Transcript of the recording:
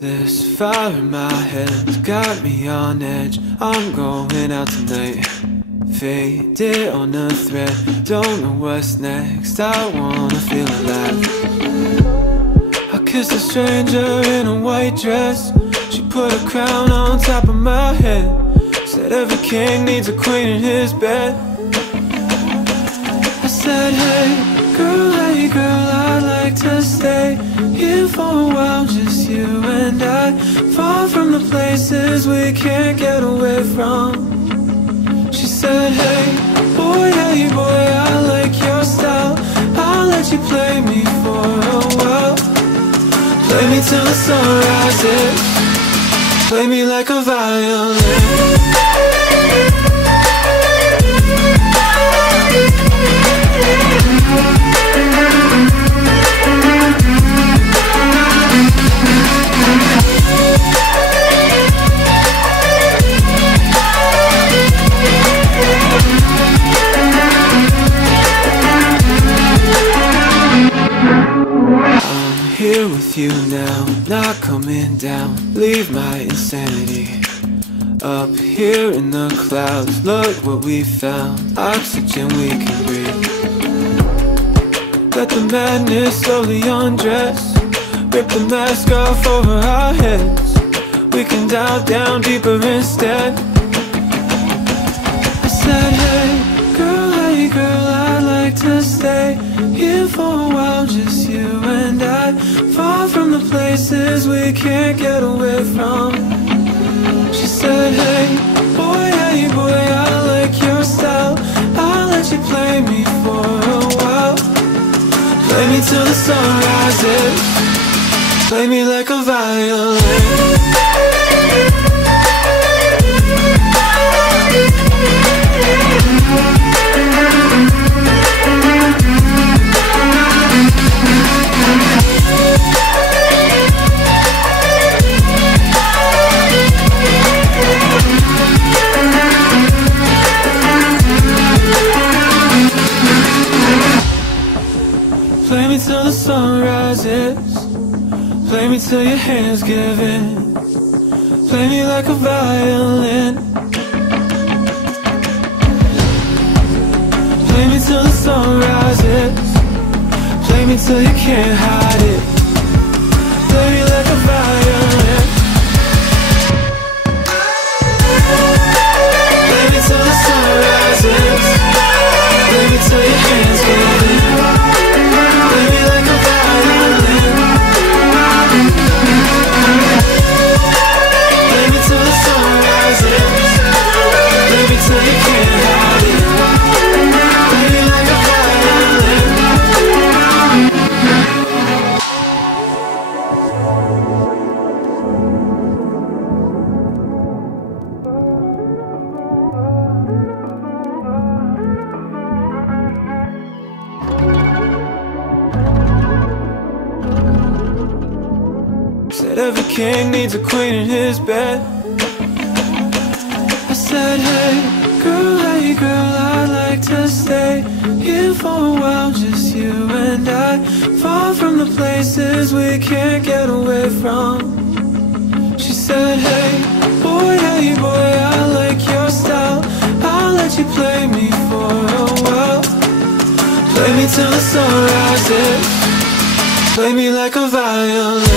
This fire in my head's got me on edge. I'm going out tonight, faded on a thread. Don't know what's next, I wanna feel alive. I kissed a stranger in a white dress. She put a crown on top of my head. Said every king needs a queen in his bed. I said, hey girl, I'd like to stay here for a while, just you and I. Far from the places we can't get away from. She said, hey boy, I like your style. I'll let you play me for a while. Play me till the sun rises. Play me like a violin. Here with you now, not coming down. Leave my insanity up here in the clouds. Look what we found, oxygen we can breathe. Let the madness slowly undress. Rip the mask off over our heads. We can dive down deeper instead. I said, hey girl, I'd like to stay here for a while, just you and I. Far from the places we can't get away from. She said, hey boy, I like your style. I'll let you play me for a while. Play me till the sun rises. Play me like a violin. Play me till the sun rises. Play me till your hands give in. Play me like a violin. Play me till the sun rises. Play me till you can't hide it. Play me like a violin. Play me till the sun rises. Play me till your hands give in. Play me like a violin. Play me till the sun rises. Play me till you can't hide it. Play me like a violin. Said every king needs a queen in his bed. I said, hey girl, I'd like to stay here for a while, just you and I. Far from the places we can't get away from. She said, hey boy, I like your style. I'll let you play me for a while. Play me till the sun rises. Play me like a violin.